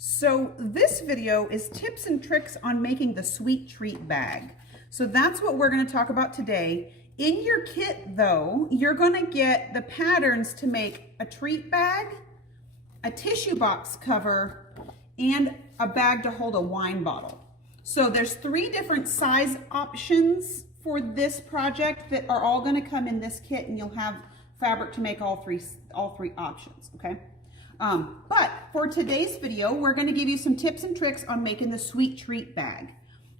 So this video is tips and tricks on making the sweet treat bag. So that's what we're going to talk about today. In your kit though, you're going to get the patterns to make a treat bag, a tissue box cover, and a bag to hold a wine bottle. So there's 3 different size options for this project that are all going to come in this kit, and you'll have fabric to make all three options, okay? But for today's video, we're going to give you some tips and tricks on making the sweet treat bag.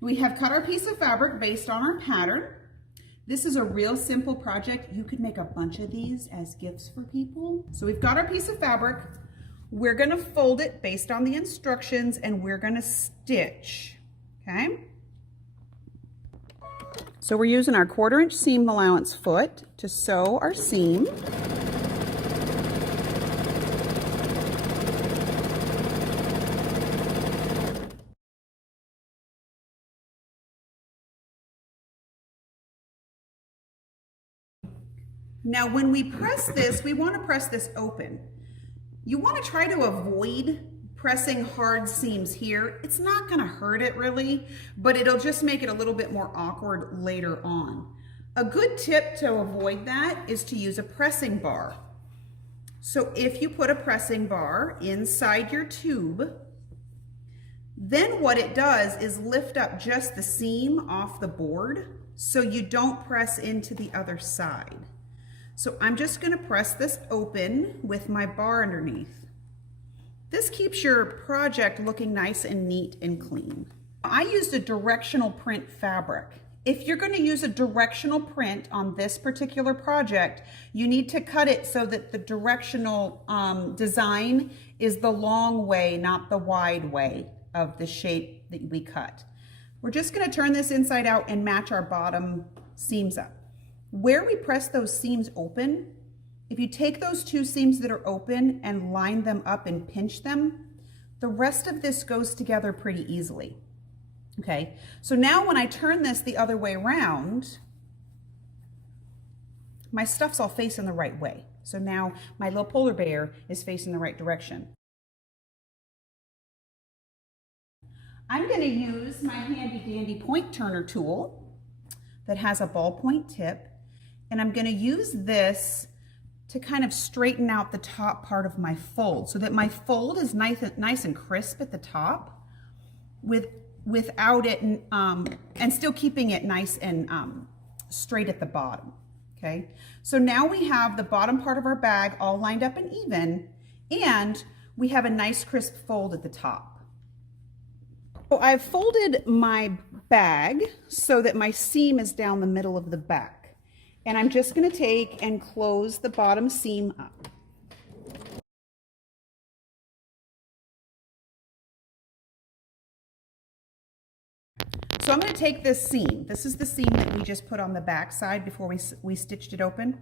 We have cut our piece of fabric based on our pattern. This is a real simple project. You could make a bunch of these as gifts for people. So we've got our piece of fabric. We're going to fold it based on the instructions, and we're going to stitch, okay? So we're using our 1/4 inch seam allowance foot to sew our seam. Now when we press this, we want to press this open. You want to try to avoid pressing hard seams here. It's not going to hurt it really, but it'll just make it a little bit more awkward later on. A good tip to avoid that is to use a pressing bar. So if you put a pressing bar inside your tube, then what it does is lift up just the seam off the board so you don't press into the other side. So I'm just going to press this open with my bar underneath. This keeps your project looking nice and neat and clean. I used a directional print fabric. If you're going to use a directional print on this particular project, you need to cut it so that the directional design is the long way, not the wide way of the shape that we cut. We're just going to turn this inside out and match our bottom seams up. Where we press those seams open, if you take those 2 seams that are open and line them up and pinch them, the rest of this goes together pretty easily. Okay, so now when I turn this the other way around, my stuff's all facing the right way. So now my little polar bear is facing the right direction. I'm going to use my handy dandy point turner tool that has a ballpoint tip. And I'm going to use this to kind of straighten out the top part of my fold so that my fold is nice and crisp at the top without it and still keeping it nice and straight at the bottom. Okay, so now we have the bottom part of our bag all lined up and even, and we have a nice crisp fold at the top. So I've folded my bag so that my seam is down the middle of the back. And I'm just going to take and close the bottom seam up. So I'm going to take this seam. This is the seam that we just put on the back side before we stitched it open.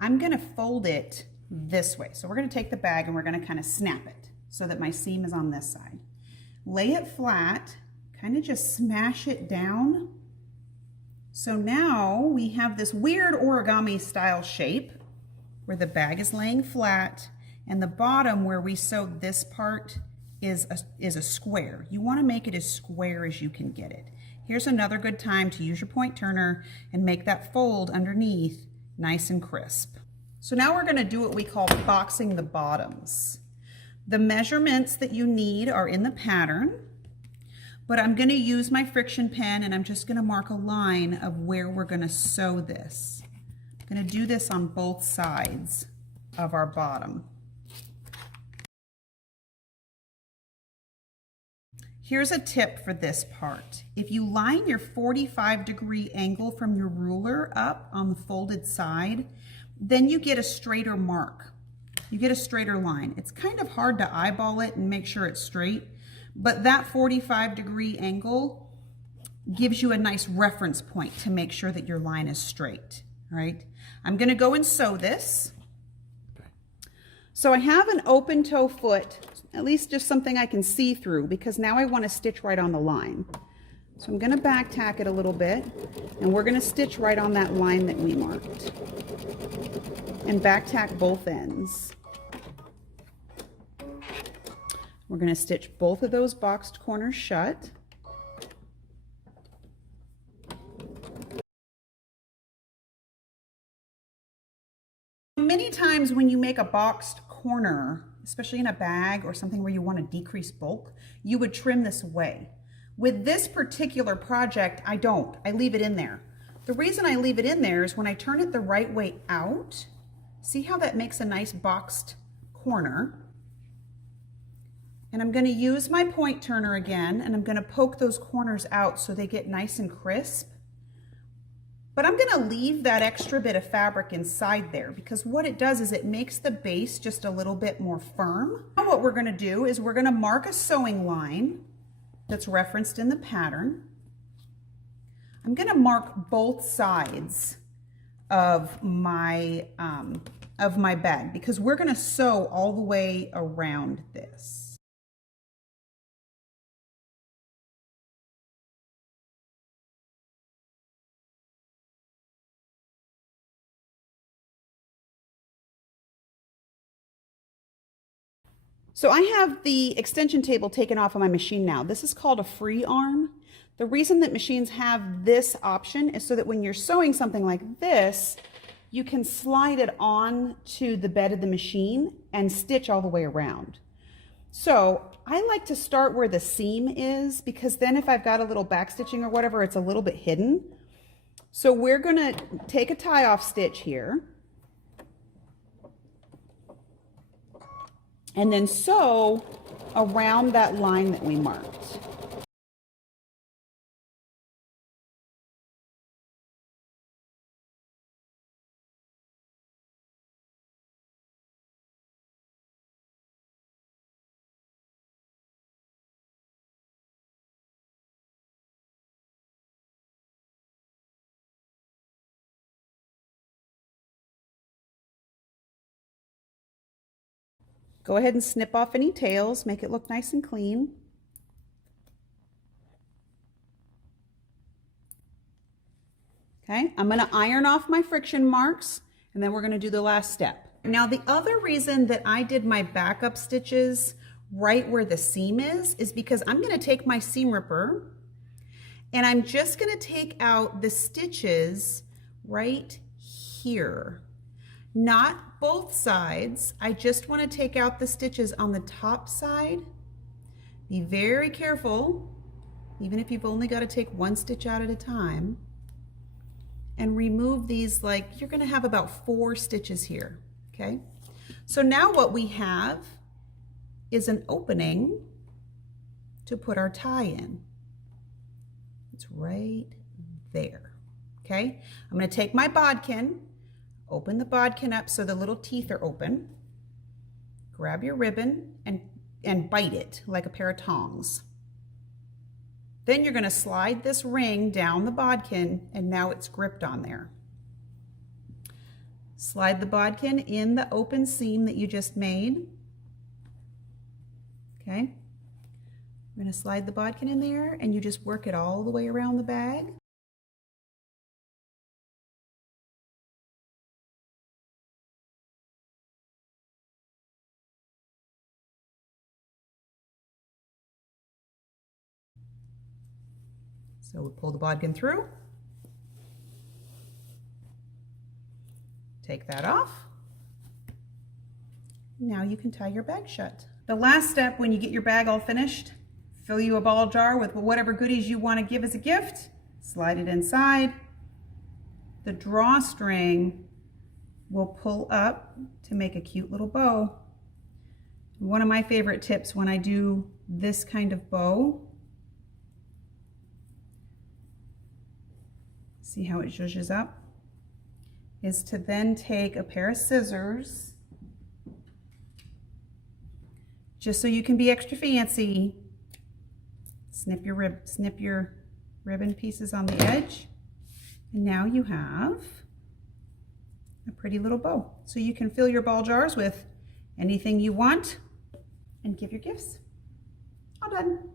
I'm going to fold it this way. So we're going to take the bag and we're going to kind of snap it so that my seam is on this side. Lay it flat, kind of just smash it down. So now we have this weird origami style shape where the bag is laying flat and the bottom where we sewed this part is a square. You want to make it as square as you can get it. Here's another good time to use your point turner and make that fold underneath nice and crisp. So now we're going to do what we call boxing the bottoms. The measurements that you need are in the pattern. But I'm going to use my friction pen and I'm just going to mark a line of where we're going to sew this. I'm going to do this on both sides of our bottom. Here's a tip for this part. If you line your 45-degree angle from your ruler up on the folded side, then you get a straighter mark. You get a straighter line. It's kind of hard to eyeball it and make sure it's straight. But that 45-degree angle gives you a nice reference point to make sure that your line is straight, all right? I'm going to go and sew this. So I have an open toe foot, at least just something I can see through, because now I want to stitch right on the line. So I'm going to back tack it a little bit, and we're going to stitch right on that line that we marked. And back tack both ends. We're going to stitch both of those boxed corners shut. Many times when you make a boxed corner, especially in a bag or something where you want to decrease bulk, you would trim this away. With this particular project, I don't. I leave it in there. The reason I leave it in there is when I turn it the right way out, see how that makes a nice boxed corner? And I'm going to use my point turner again, and I'm going to poke those corners out so they get nice and crisp. But I'm going to leave that extra bit of fabric inside there because what it does is it makes the base just a little bit more firm. Now what we're going to do is we're going to mark a sewing line that's referenced in the pattern. I'm going to mark both sides of my bag because we're going to sew all the way around this. So I have the extension table taken off of my machine now. This is called a free arm. The reason that machines have this option is so that when you're sewing something like this, you can slide it on to the bed of the machine and stitch all the way around. So I like to start where the seam is because then if I've got a little back stitching or whatever, it's a little bit hidden. So we're gonna take a tie off stitch here and then sew around that line that we marked. Go ahead and snip off any tails, make it look nice and clean. Okay, I'm going to iron off my friction marks and then we're going to do the last step. Now the other reason that I did my backup stitches right where the seam is because I'm going to take my seam ripper and I'm just going to take out the stitches right here. Not both sides. I just want to take out the stitches on the top side. Be very careful, even if you've only got to take one stitch out at a time. And remove these, like you're going to have about 4 stitches here, okay? So now what we have is an opening to put our tie in. It's right there, okay? I'm going to take my bodkin, open the bodkin up so the little teeth are open. Grab your ribbon and bite it like a pair of tongs. Then you're going to slide this ring down the bodkin and now it's gripped on there. Slide the bodkin in the open seam that you just made. Okay. I'm going to slide the bodkin in there and you just work it all the way around the bag. So we pull the bodkin through, take that off. Now you can tie your bag shut. The last step when you get your bag all finished, fill you a ball jar with whatever goodies you want to give as a gift, slide it inside. The drawstring will pull up to make a cute little bow. One of my favorite tips when I do this kind of bow, see how it zhuzhes up, is to then take a pair of scissors, just so you can be extra fancy. Snip your ribbon pieces on the edge, and now you have a pretty little bow. So you can fill your ball jars with anything you want and give your gifts. All done.